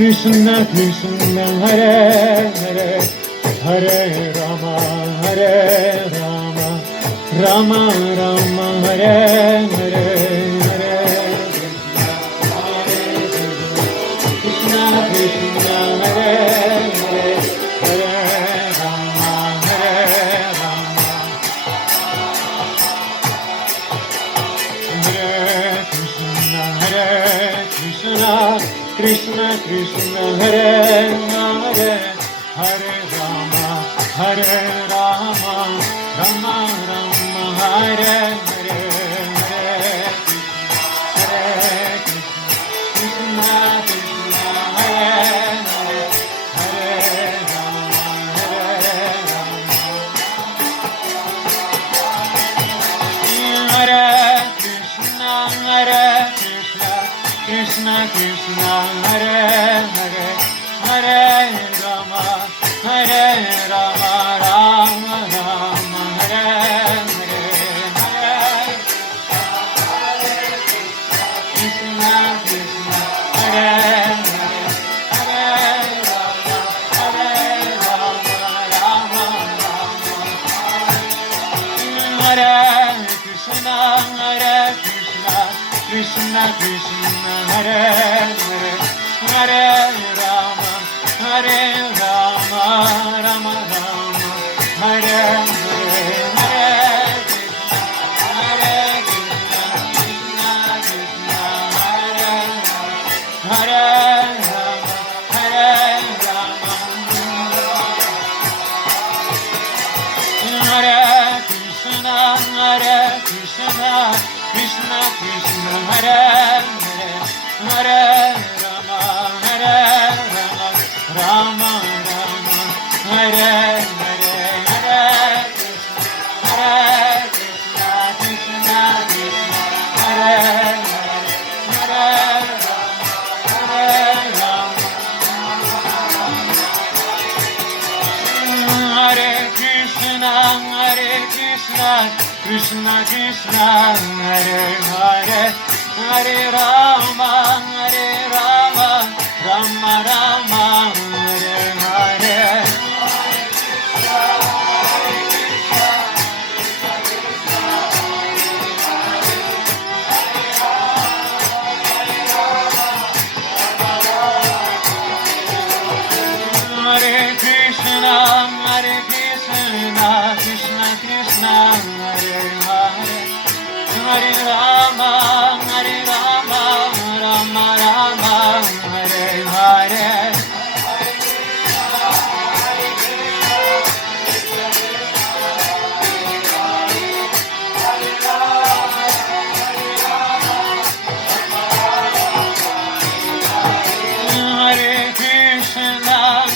Krishna Krishna Hare Hare Hare Rama Hare Rama Rama Rama Hare Hare Hare Krishna Krishna Hare Hare Hare Rama Hare Rama Hare Krishna Krishna Krishna Hare Hare Hare Rama Hare Rama Rama Rama Hare Hare Hare Krishna Krishna Hare Hare Hare Rama Hare Rama Hare Krishna Krishna Krishna Hare Hare Hare Rama Hare Rama Rama Rama Hare Hare Hare Krishna Krishna Hare Hare Hare Rama Hare Rama Rama Rama Hare Krishna Krishna Krishna Hare Hare Hare Rama Hare Rama Rama Rama Hare Hare Hare Krishna Krishna Krishna Hare Hare Rama Hare Rama Hare Krishna Krishna Krishna Hare Hare Hare Rama Hare Rama Rama Rama Hare Hare Hare Krishna Krishna Krishna Hare Hare Hare Rama Hare Krishna Krishna Krishna Hare Hare Hare Rama Rama Rama Hare Hare Hare Krishna Krishna Krishna Hare Hare Hare Rama Rama Rama Hare Hare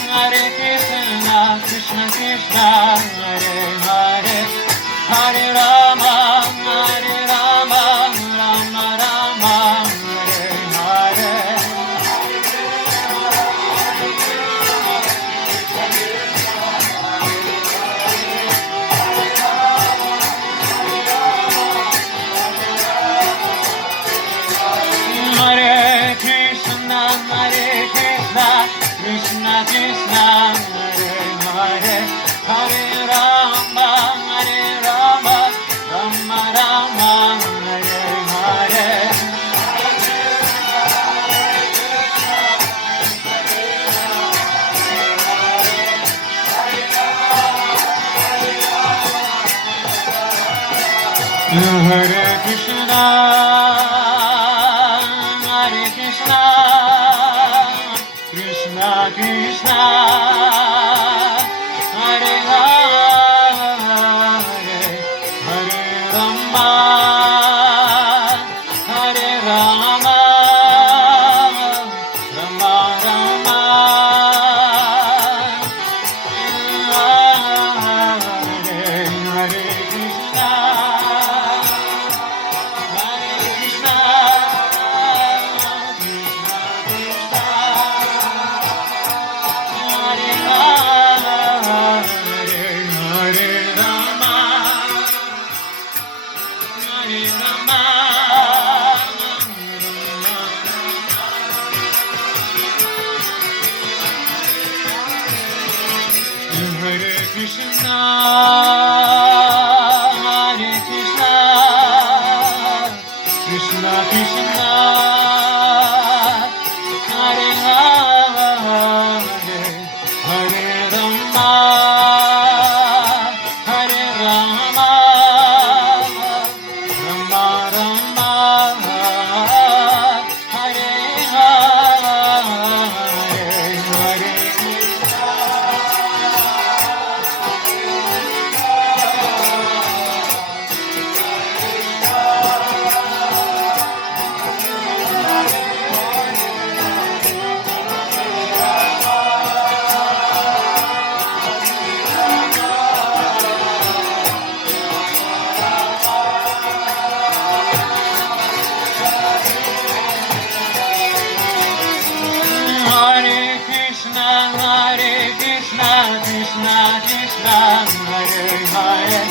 Hare Krishna Krishna Krishna Hare Hare Hare Rama Rama Rama Hare Hare Hare Krishna Krishna Krishna Hare Hare Hare Rama Rama Rama Hare Hare Hare Krishna Krishna Krishna Hare Hare Hare Rama Hare Rama Rama Rama Hare Hare Krishna Hare Krishna, Krishna Krishna, Hare Hare, Hare Rama, Hare Rama, Rama Rama, Hare Hare, Hare Hare Krishna, Krishna Krishna, Hare Hare,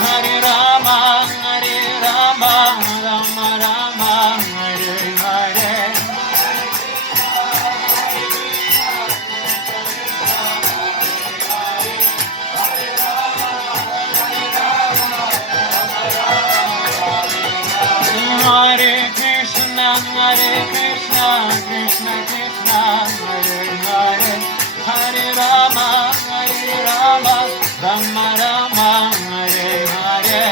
Hare Rama, Rama Rama, Hare Hare. Hare Krishna, Krishna Krishna, Hare Hare, Hare Rama, Rama Rama, Hare Hare.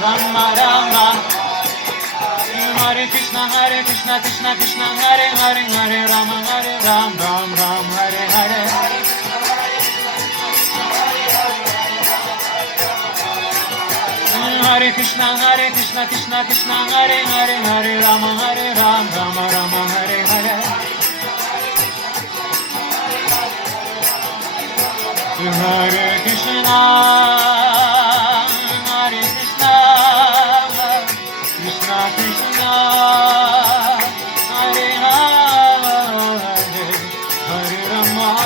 Rama Rama, Hare Krishna, Krishna Krishna, Hare Hare, Hare Rama, Ram Ram, Hare Hare. Hare Krishna, Krishna, Hare Hare, Hare Rama, Ram Rama, Hare Hare. Hare Krishna, Krishna Krishna, Hare Hare, Hare Rama, Hare Rama,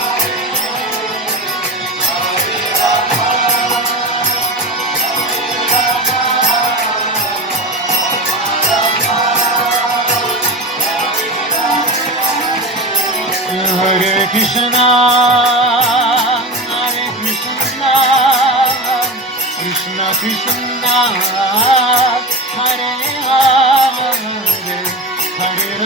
Rama Rama, Hare. Hare Krishna, Krishna Krishna, Hare Hare,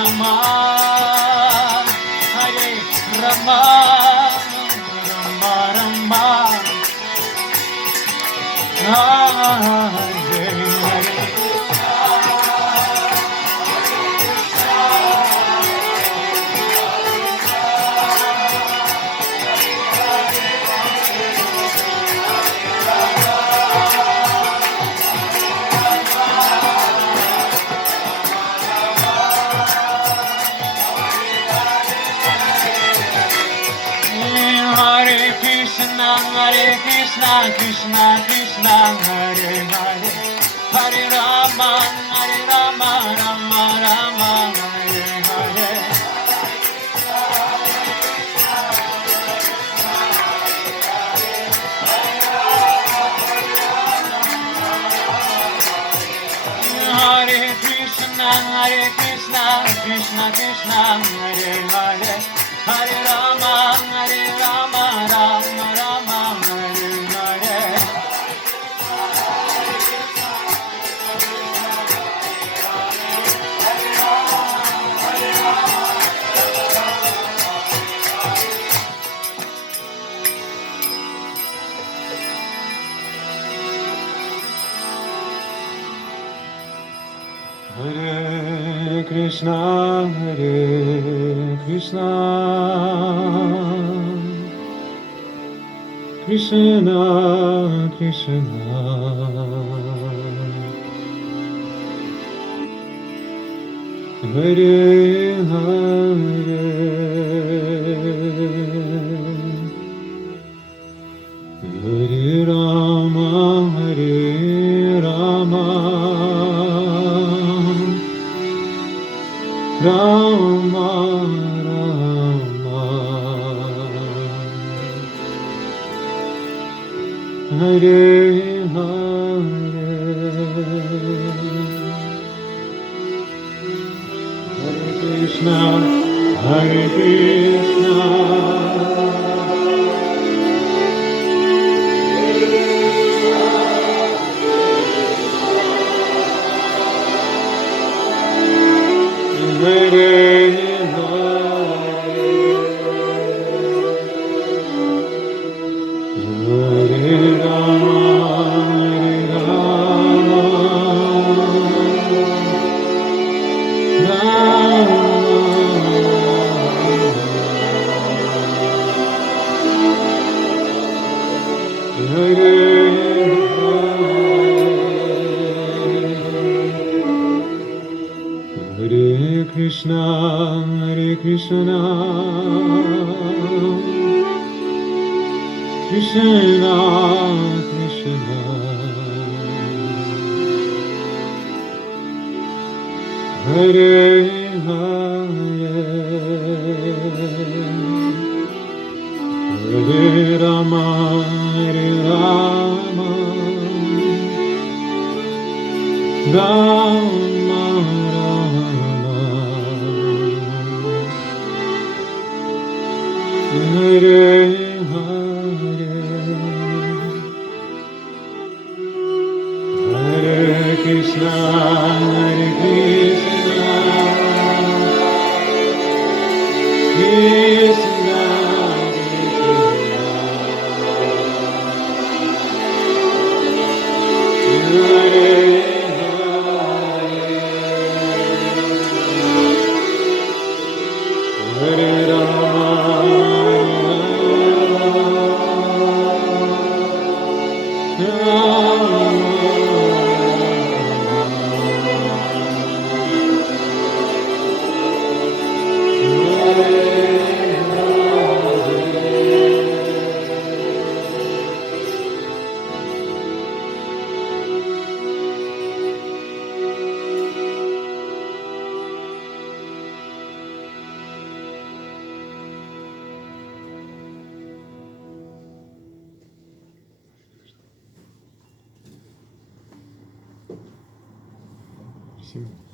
Hare Rama, Rama Rama, Hare Hare. Hare Krishna, Krishna Krishna, Hare Hare, Hare Rama, Rama Rama, Hare Hare. Hare Krishna, Krishna Krishna, Hare Hare, Hare Rama, Rama Rama, Hare Hare. Hare Krishna, Krishna Krishna, Hare Hare, Hare Rama, Hare Krishna, Hare Hare Krishna, Krishna Krishna, Hare Hare, Hare Rama, Hare Rama, Rama Rama, Hare Hare, Hare Krishna, Hare Krishna, Krishna Krishna, Hare Hare Rama, Sim.